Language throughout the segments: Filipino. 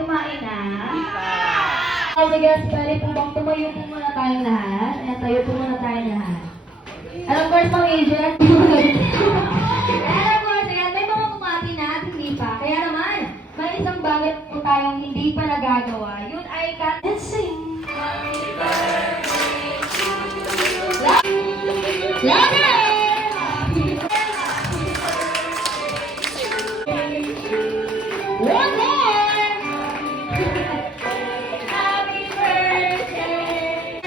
kumain na? Sige guys, pwede po bang tumayo po muna tayong lahat? Ayan, tayo po muna tayong lahat. And of course, mga agent. And of course, ayan, may mga kumati na at hindi pa. Kaya naman, may isang bagay po tayong hindi pa nagagawa. Yun ay cut and sing. Happy birthday to you. Love it! One more! Happy birthday!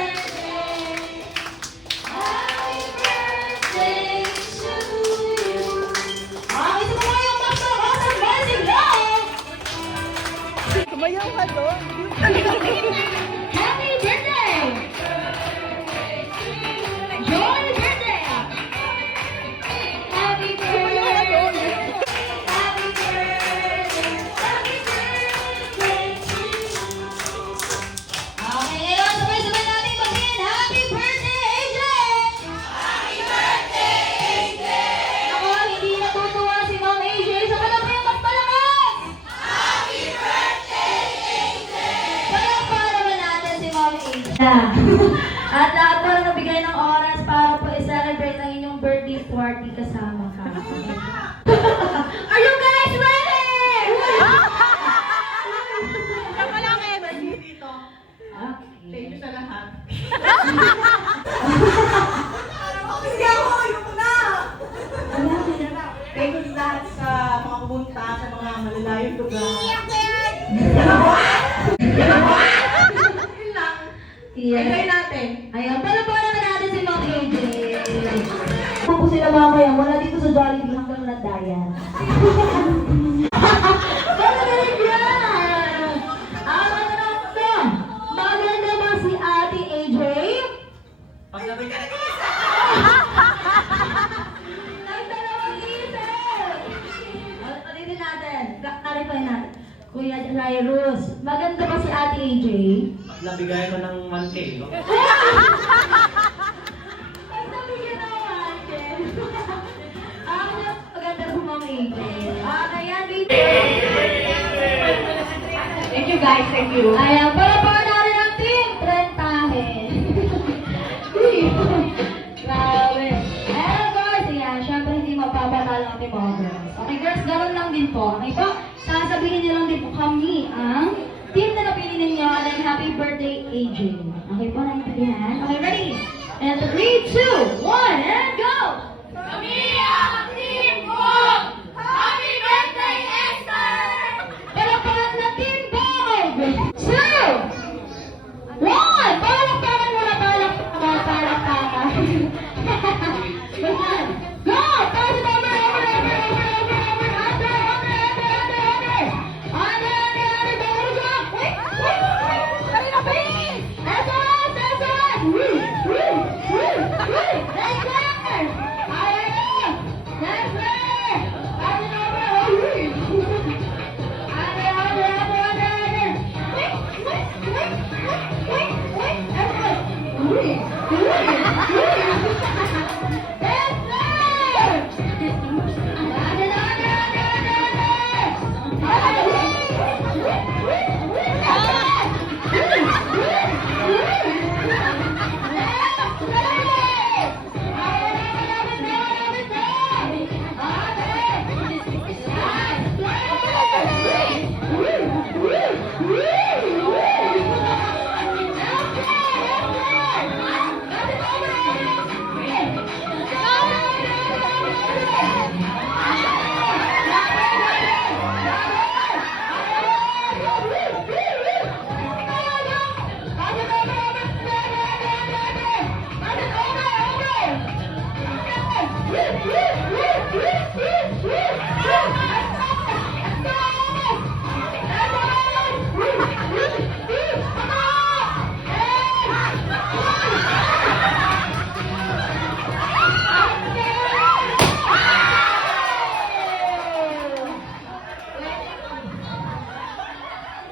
Happy birthday to you! Ito po yung magpapasang blessing love! Tumayaw ka doon. Happy birthday! Joy birthday! Happy birthday! Happy birthday! Happy birthday to you! Okay, ngayon sabay-sabay natin maging happy birthday, AJ! Happy birthday, AJ! Ako, hindi natutuwa si Ma'am AJ. So, wala mo yung magpalakas! Happy birthday, AJ! Palakpakan naman natin si Ma'am AJ. At lahat po na nabigay ng oras para po i-celebrate ang inyong birthday party kasama ka. Are you guys ready? Tama lang eh, mali dito. Okay. Thank you sa lahat. Hindi ako, yung na! Thank you sa lahat sa mga pumunta sa mga malalayong lugar. Yun lang. Yes. Enjoy natin. Ayan, palapakan naman natin si Ma'am AJ. Kung po sila mamaya, mula dito sa Jollibee hanggang Landayan. Magaling yan! Ang ano naman, maganda ba si Ate AJ? Nagdalawang isip! Ulitin natin, clarify natin. Kuya Jairus, maganda ba si Ate AJ? Nabigay ko ng 1K, no? Ang sabi niya naman, Ken. Maganda po Ma'am AJ. Ayan, Thank you guys, thank you. ayan, palapakan natin ang team Trentahe. Grabe. And of course, ayan, syempre hindi mapapatalo ang team girls. Okay girls, ganoon lang din po. Okay po? Sasabihin niyo lang din po kami ang team na napili ninyo at then happy birthday, AJ. Okay po, naintindihan? Okay, ready? And 3, 2, 1, and go! Kami ang team ko! Happy birthday, Esther! Palakpakan na team Bog! 2, 1! Palakpakan muna, palakpakan. Go! Pass it over, over, over, over, over, over, under, under, under, under, under. Under, under, under, go, go, go. Wait, wait, wait. Dali na, please. SOS, SOS. Woo, woo, woo, woo. Let's go. Ayan. Let's go. Pass it over, over. Under, under, under, under, under. Wait, wait, wait, wait, wait, wait. SOS. Woo, woo, woo. Let's go.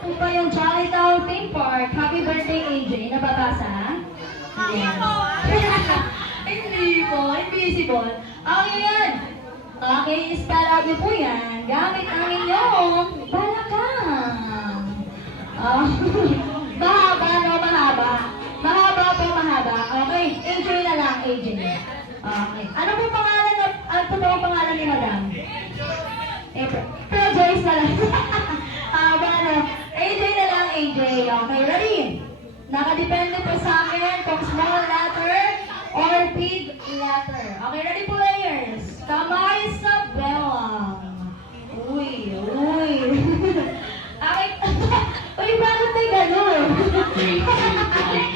Ito pa yung Jolly Town Theme Park. Happy birthday, AJ. Nababasa? Hindi po. Invisible. Okay yan. Okay, spell out niyo po yan. Gamit ang inyong balakang. Ah, mahaba, no? Mahaba. Mahaba po, mahaba. Okay, AJ na lang, AJ. Okay. Ano po pangalan na, ano po ang pangalan ni Madam? Pero Joyce na lang. Ano? AJ na lang, AJ. Okay, ready? Nakadepende po sa akin kung small letter or big letter. Okay, ready players? Kamay sa bewang. Uy, uy. Okay. Uy, bakit may gano'n? Okay,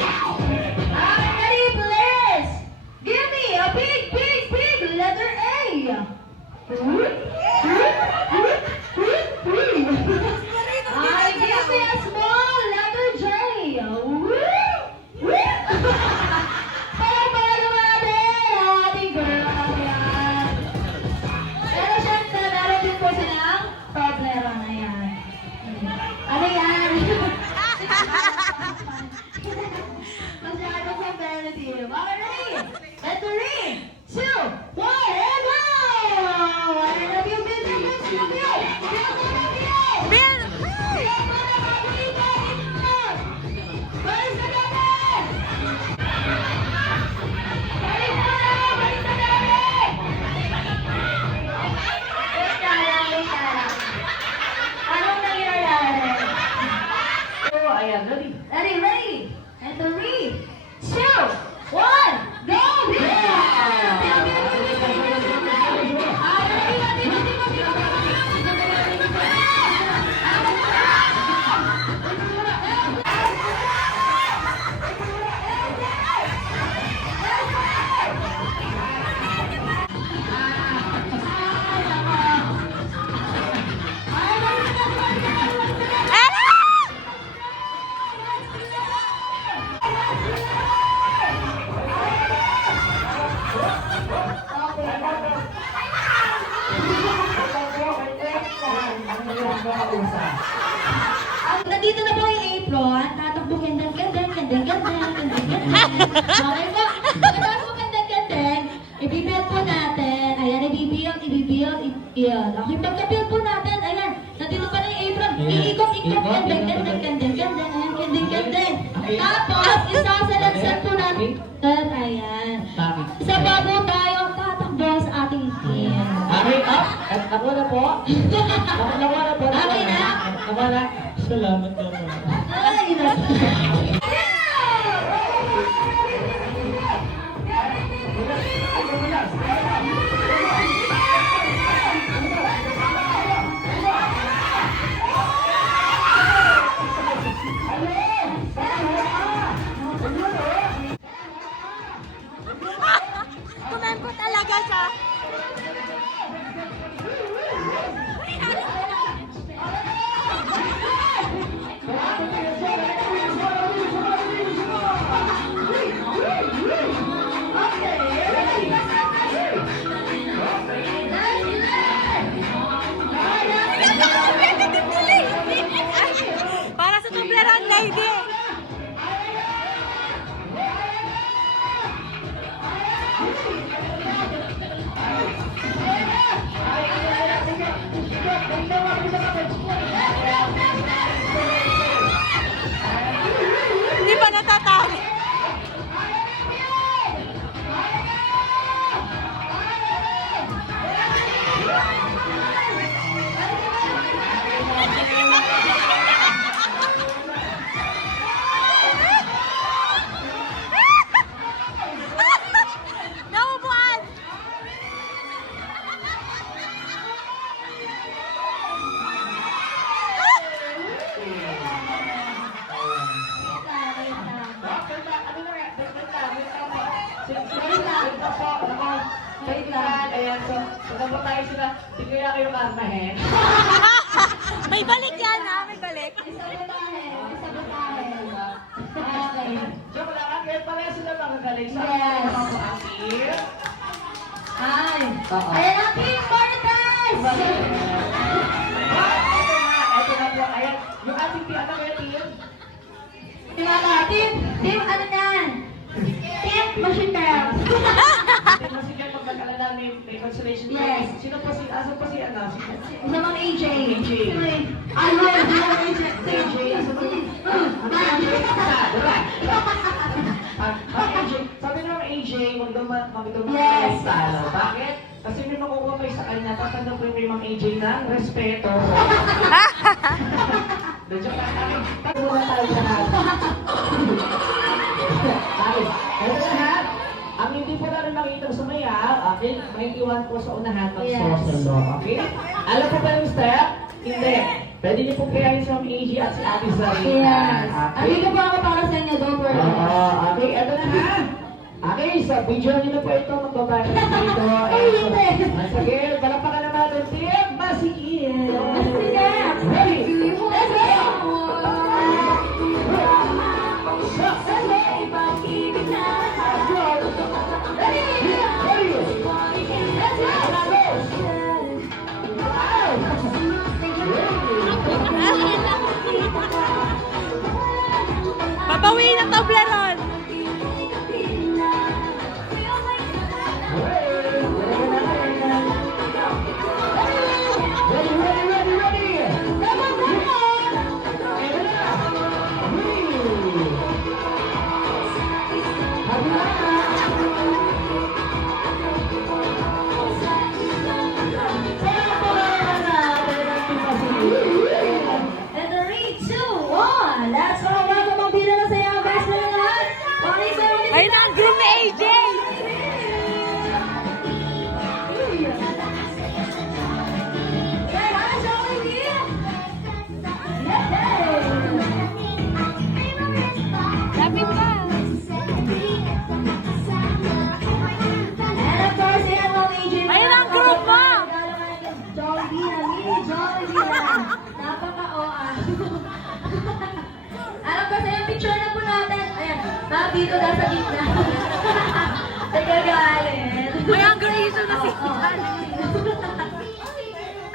ready players? Give me a big, big, big letter A. I give me a small letter J. Para natin ang ating girl. Ayan. Pero syempre, meron din po silang problema na yan. Ano yan? Masyadong competitive. Okay, ready? Let's 3, 2, 1, and go! I love you, Bill. Balik sa natin! Balik sa natin! Wait lang. Anong nangyayari? So, ayan, ready? Ready? And 3, 2, 1, go! Nandito na po yung apron, tatakbo gandang. Okay po? Pagkatapos po gandang, ibibuild po natin. Ayan, ibibuild. Okay, pagka-build po natin, ayan, nandito pa na yung apron. Iikot, gandang. Ayan, tapos, isasalansan po natin. Ayan. Isa pa po tayo tatakbo sa ating team. Okay, up. At ako na po. Ako na po. Okay na? Ako na. Salamat po. Ay, Kumempo talaga siya. Para sa Toblerone lady. Hindi pa natatawag. Naubuan! Wait lang. Ayan, so, pagkabot tayo sila, hindi kaya kayo karmahin. May balik yan ha, may balik. Isabotahe. Okay. Joke lang, kaya pala sila magagaling sa Yes. mga pangakir. Ay. Oo. Ayan ang Team Marites! Ito na po, ayan. Yung ating ano kaya team? Team, ano yan? Team Machine Girls. Ito na siya pagkakala maganda may consolation. Yes. Sino po si, asa po si, ano? Si, Sa Ma'am AJ. AJ. Ano yun? Si Ma'am AJ. AJ, asa po? AJ, AJ, sabi ng AJ, magdumang Yes. talo. Bakit? Kasi may makukuha kayo sa kanya, tatanggap ko yung Ma'am AJ ng respeto. Medyo kakain. Pagbuha tayo lahat. Guys, ito lahat. Ang hindi po na rin makita sumaya, okay? May iwan po sa unahan ng Yes. sosolo, okay? Alam po ba yung step? Hindi. Pwede niyo po kaya sa Ma'am AJ at si Ate Zarina. Yes. Okay? Andito po ako para sa inyo. Don't worry. Oo, okay, ito na ha. Okay, sa video niyo na po ito, magbabayad dito. Ay, hindi. Sige, palapakan na natin. Team Masikil. Sige. Ready? Let's go! Babawi ng Toblerone. And 3, 2, 1. Let's go. Welcome ang pila na saya. Best na lahat. Ayun na ang groom ni AJ. Lapit ka. And of course, yan ang AJ. Ayun ang group mo. Jollibee, napaka-OA. Alam ko sa'yo, picture na po natin. Ayan, dito na sa gitna. Teka, galing. May anger issue na si Kitan.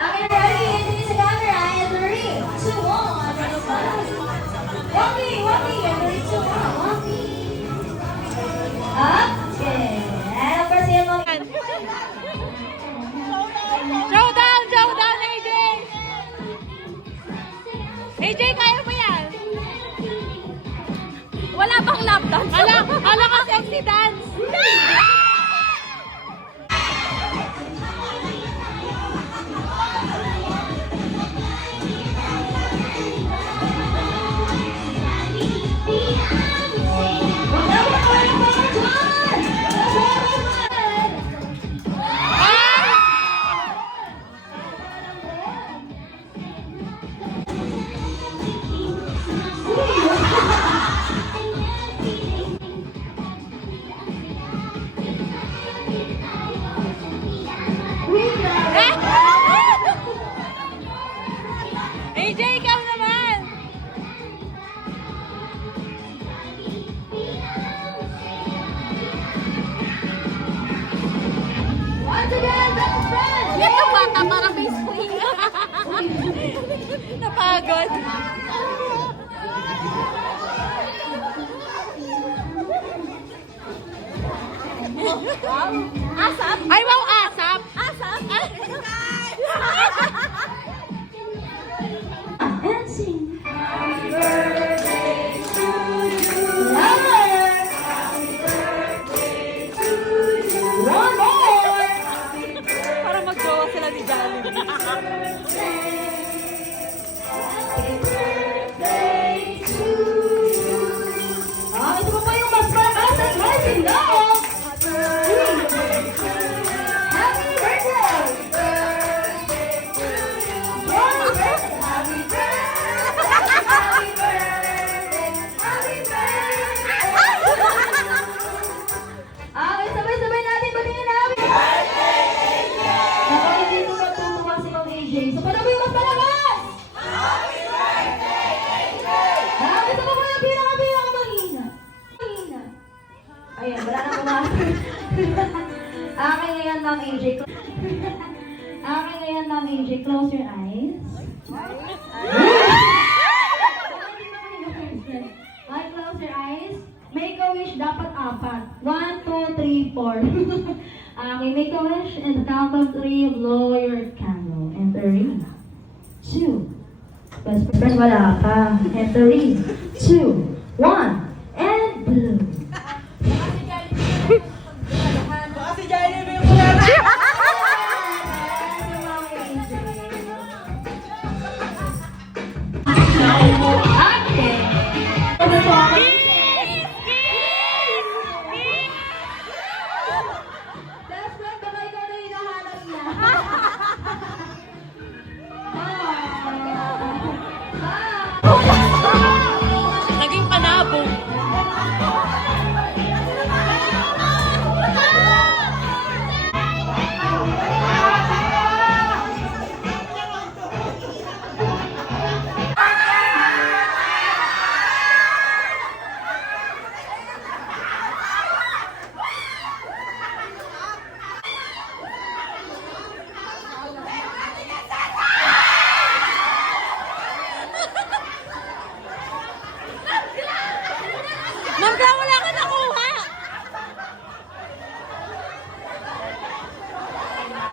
Okay, ready? Hindi sa camera. And 3, 2, 1. Walking. And 3, 2, 1. Walking. Okay. And of course, yan mga... Showdown, AJ. AJ, kaya mo yan. Wala bang lap dance? Ala ka sexy dance. AJ, ikaw naman. Once again, best friends! Ito bata para may swing. Napagod. Asap? Ay, wow, asap. Asap? And sing. Happy birthday to you. Happy birthday to you. One more. Para mag-jowa sila ni Jollibee. Happy birthday to you. Ito pa pa yung mas malakas at mas ilaw. Happy birthday. Happy birthday. Happy birthday. Happy birthday. Okay, sabay-sabay natin batiin na happy birthday, AJ! Naku, hindi ko natutuwa si Ma'am AJ. So, paano ba yung mas malakas? Happy birthday, AJ! Happy sa mga pinaka-pinaka mahina. Mahina. Ayan, wala na kumakain. Akin ngayon, Ma'am AJ. Akin ngayon, Ma'am AJ. Close your eyes. Close your eyes. Make a wish dapat 4. 1, 2, 3, before. Okay, make a wish and count of 3, blow your candle. And 3, 2, best friend, wala pa. And 3, 2, 1, and blow. Baka si Johnny may mula. Best friend, baka ikaw na hinahanap niya. Naging panabong. Ma'am, wala